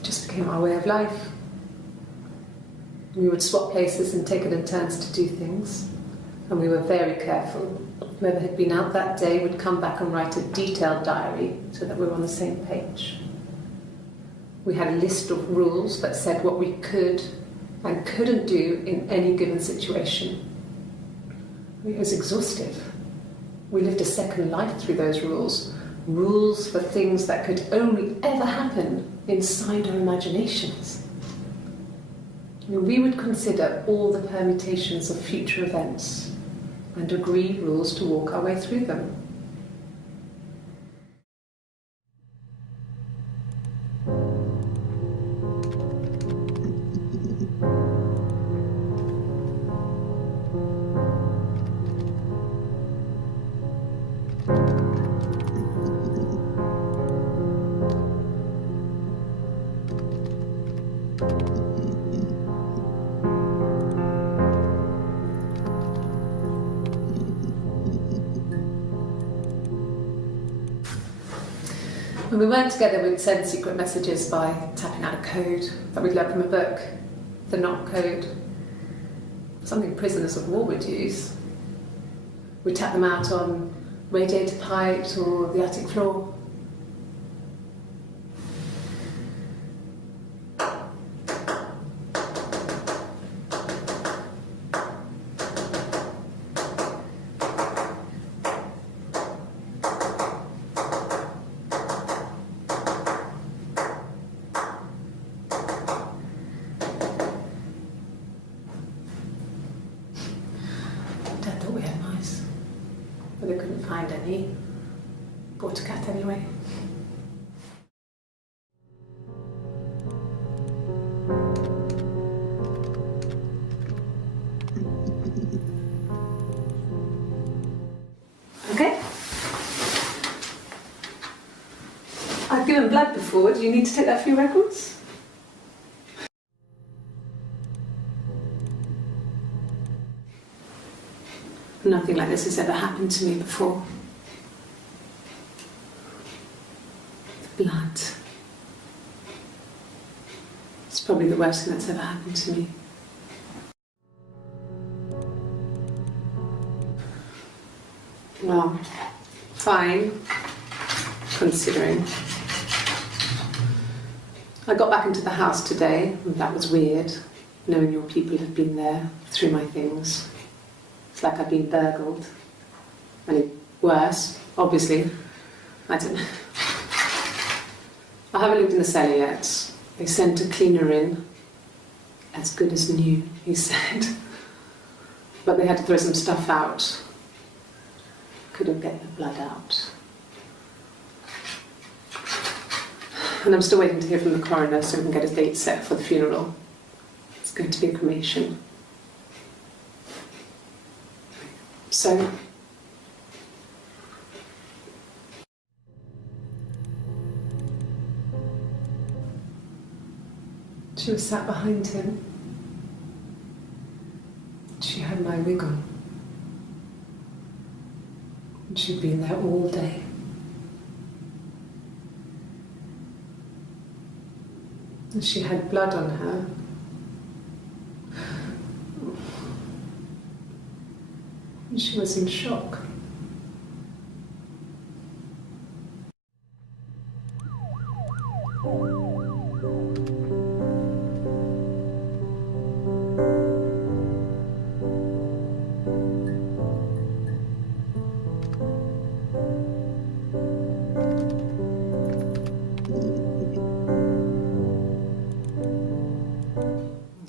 It just became our way of life. We would swap places and take it in turns to do things, and we were very careful. Whoever had been out that day would come back and write a detailed diary so that we were on the same page. We had a list of rules that said what we could and couldn't do in any given situation. It was exhaustive. We lived a second life through those rules. Rules for things that could only ever happen inside our imaginations. We would consider all the permutations of future events and agree rules to walk our way through them. When we weren't together, we'd send secret messages by tapping out a code that we'd learned from a book, the knock code, something prisoners of war would use. We'd tap them out on radiator pipes or the attic floor. Dad thought we had mice, but they couldn't find any. Bought a cat anyway. Okay. I've given blood before. Do you need to take that for your records? Nothing like this has ever happened to me before. The blood. It's probably the worst thing that's ever happened to me. Well, fine, considering. I got back into the house today, and that was weird, knowing your people have been there through my things. It's like I've been burgled. I mean, worse, obviously. I don't know. I haven't lived in the cellar yet. They sent a cleaner in. As good as new, he said. But they had to throw some stuff out. Couldn't get the blood out. And I'm still waiting to hear from the coroner so we can get a date set for the funeral. It's going to be a cremation. So, she was sat behind him. She had my wig on. And she'd been there all day. And she had blood on her. And she was in shock.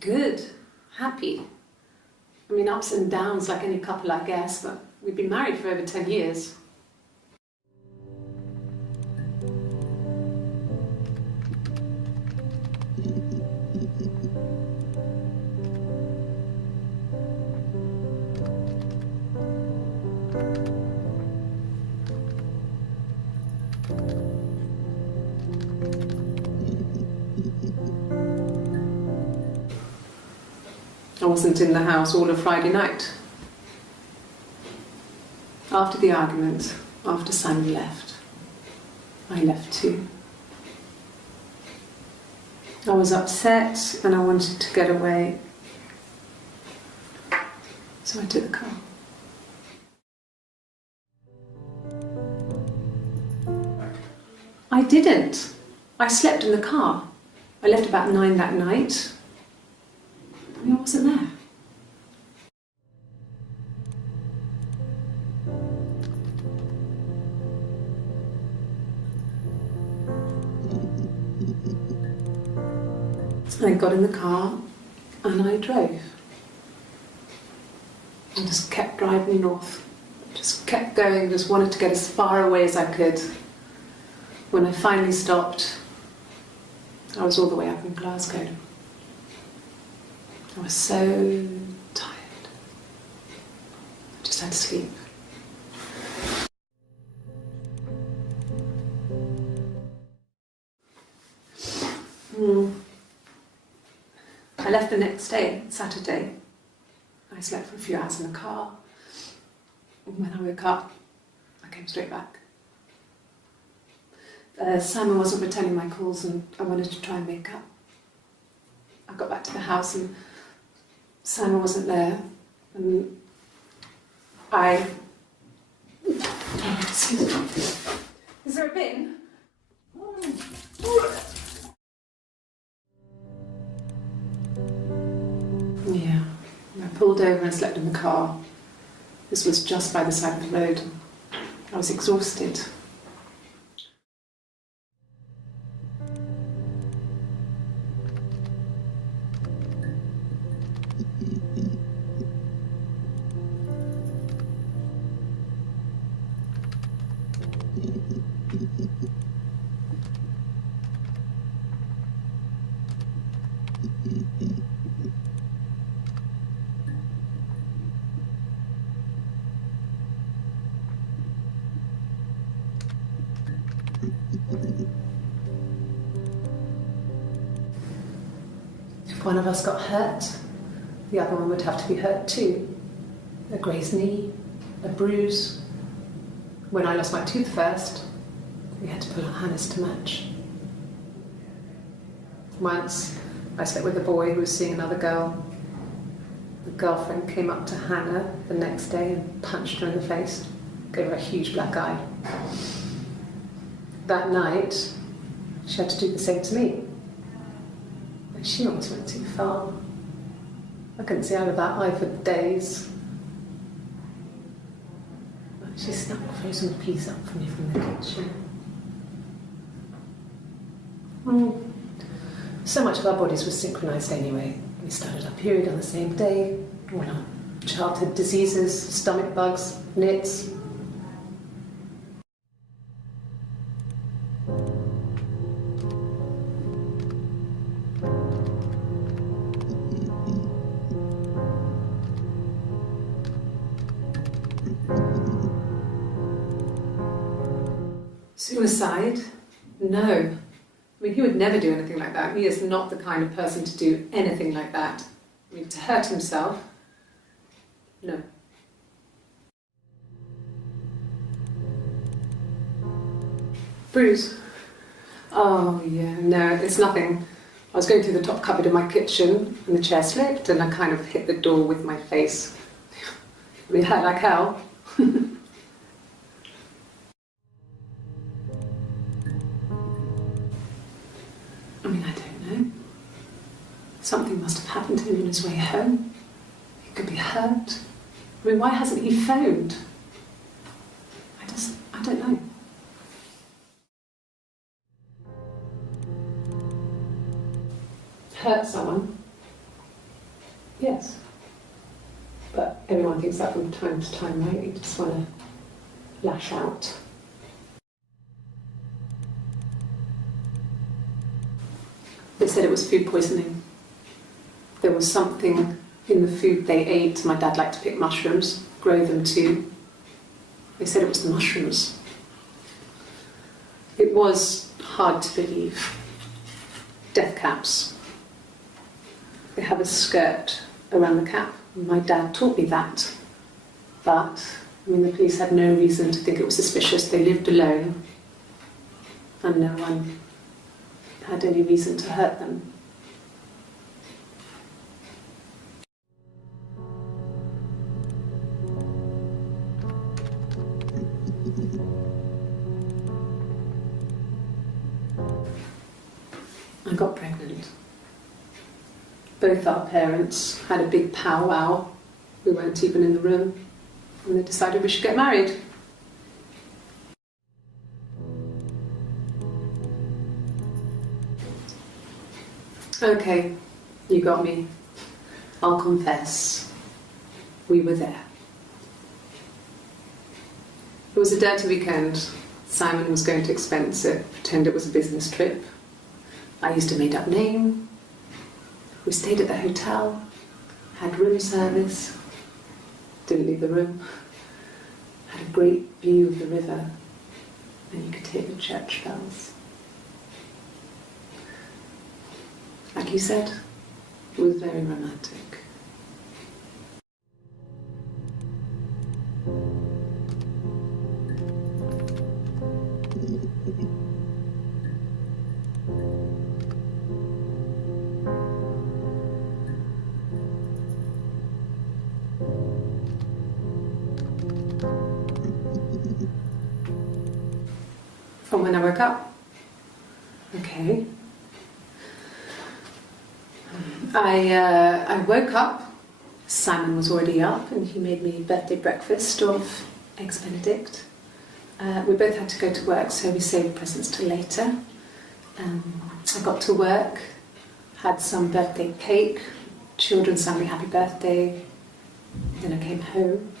Good, happy. I mean, ups and downs like any couple, I guess, but we've been married for over 10 years. I wasn't in the house all of Friday night. After the argument, after Simon left, I left too. I was upset and I wanted to get away. So I took the car. I didn't. I slept in the car. I left about 9 that night. I wasn't there. So I got in the car and I drove. I just kept driving north. Just kept going, just wanted to get as far away as I could. When I finally stopped, I was all the way up in Glasgow. I was so tired. I just had to sleep. I left the next day, Saturday. I slept for a few hours in the car. And when I woke up, I came straight back. Simon wasn't returning my calls and I wanted to try and make up. I got back to the house and Simon wasn't there. And I... Is there a bin? Yeah. I pulled over and slept in the car. This was just by the side of the road. I was exhausted. If one of us got hurt, the other one would have to be hurt too. A grazed knee, a bruise. When I lost my tooth first, we had to pull our harness to match. Once, I slept with a boy who was seeing another girl. The girlfriend came up to Hannah the next day and punched her in the face, gave her a huge black eye. That night, she had to do the same to me. And she almost went too far. I couldn't see out of that eye for days. She snuck frozen peas up for me from the kitchen. So much of our bodies were synchronised anyway. We started our period on the same day. All our childhood diseases, stomach bugs, nits. Suicide? No. I mean, he would never do anything like that. He is not the kind of person to do anything like that. I mean, to hurt himself? No. Bruise? Oh, yeah, no, it's nothing. I was going through the top cupboard in my kitchen and the chair slipped and I kind of hit the door with my face. I mean, it hurt like hell. I mean, I don't know. Something must have happened to him on his way home. He could be hurt. I mean, why hasn't he phoned? I don't know. Hurt someone? Yes. But everyone thinks that from time to time, right? You just want to lash out. They said it was food poisoning. There was something in the food they ate. My dad liked to pick mushrooms, grow them too. They said it was the mushrooms. It was hard to believe. Death caps. They have a skirt around the cap. My dad taught me that. But, I mean, the police had no reason to think it was suspicious. They lived alone. And no one had any reason to hurt them. I got pregnant. Both our parents had a big powwow. We weren't even in the room, and they decided we should get married. Okay, you got me. I'll confess. We were there. It was a dirty weekend. Simon was going to expense it, pretend it was a business trip. I used a made-up name. We stayed at the hotel, had room service, didn't leave the room, had a great view of the river, and you could hear the church bells. Like you said, it was very romantic. From when I woke up. Okay. I woke up, Simon was already up, and he made me birthday breakfast of eggs Benedict. We both had to go to work, so we saved presents till later. I got to work, had some birthday cake, children sang me happy birthday, then I came home.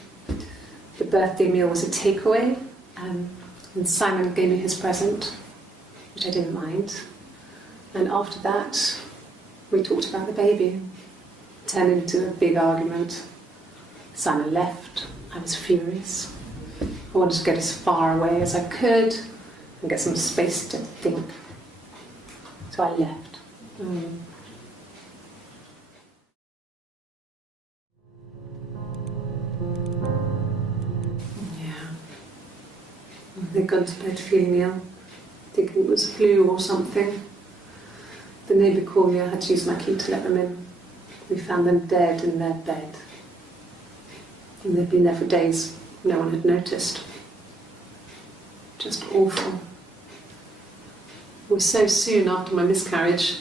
The birthday meal was a takeaway, and Simon gave me his present, which I didn't mind. And after that, we talked about the baby. It turned into a big argument. Simon left. I was furious. I wanted to get as far away as I could and get some space to think. So I left. Yeah. They'd gone to bed feeling ill, thinking it was flu or something. The neighbour called me, I had to use my key to let them in. We found them dead in their bed. And they'd been there for days. No one had noticed. Just awful. It was so soon after my miscarriage.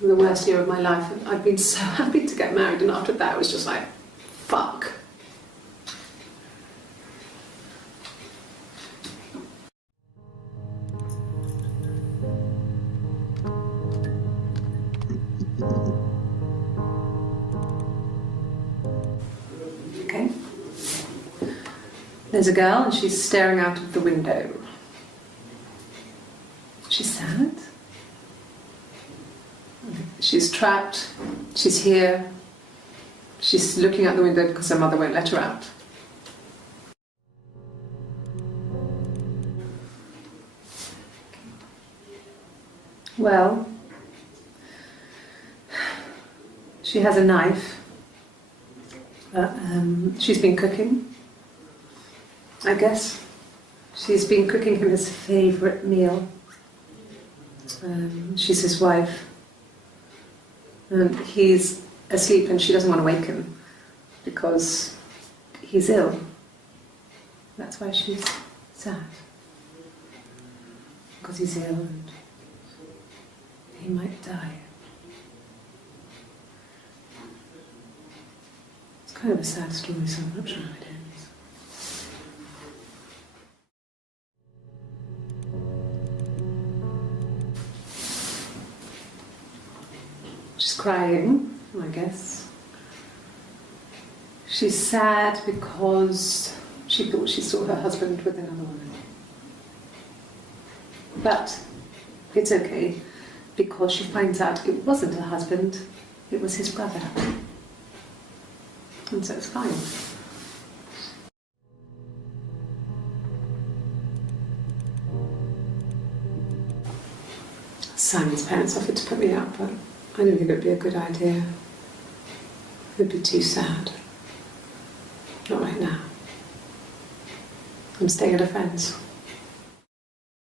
The worst year of my life. I'd been so happy to get married, and after that it was just like, fuck. Okay. There's a girl and she's staring out of the window. She's sad. She's trapped. She's here. She's looking out the window because her mother won't let her out. Well, she has a knife. She's been cooking, I guess. She's been cooking him his favourite meal. She's his wife. And he's asleep and she doesn't want to wake him because he's ill. That's why she's sad. Because he's ill and he might die. It's kind of a sad story, so I'm not sure how it ends. She's crying, I guess. She's sad because she thought she saw her husband with another woman. But it's okay, because she finds out it wasn't her husband, it was his brother. And so it's fine. Simon's parents offered to put me up, but I didn't think it would be a good idea. It would be too sad. Not right now. I'm staying at a friend's.